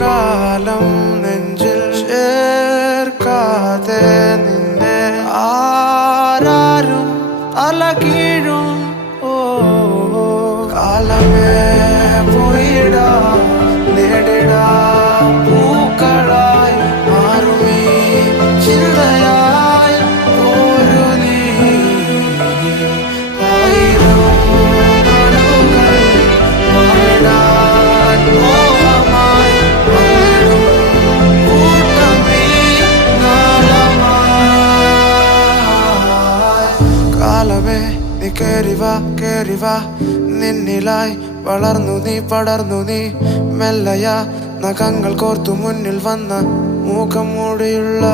കാലം നെഞ്ചിൽ ചേർക്കാതെ നിന്നെ ആരാരും അലകീഴും. ഓ കാലമേ പോയിടാ നേടിടാ പൂക്കളായി മാറുമീ ചിന്തയായി ഒരു നീ. ആയിരം നടുകൾ വാടാൻ മോഹമായി വന്നിടും കൂട്ടമീ നാളമായി. കാലമേ നീ കേറിവാ നിന്നിലായി വളർന്നു നീ പടർന്നു നീ മെല്ലയ നഖങ്ങൾ കോർത്തു മുന്നിൽ വന്ന മുഖം മൂടിയുള്ള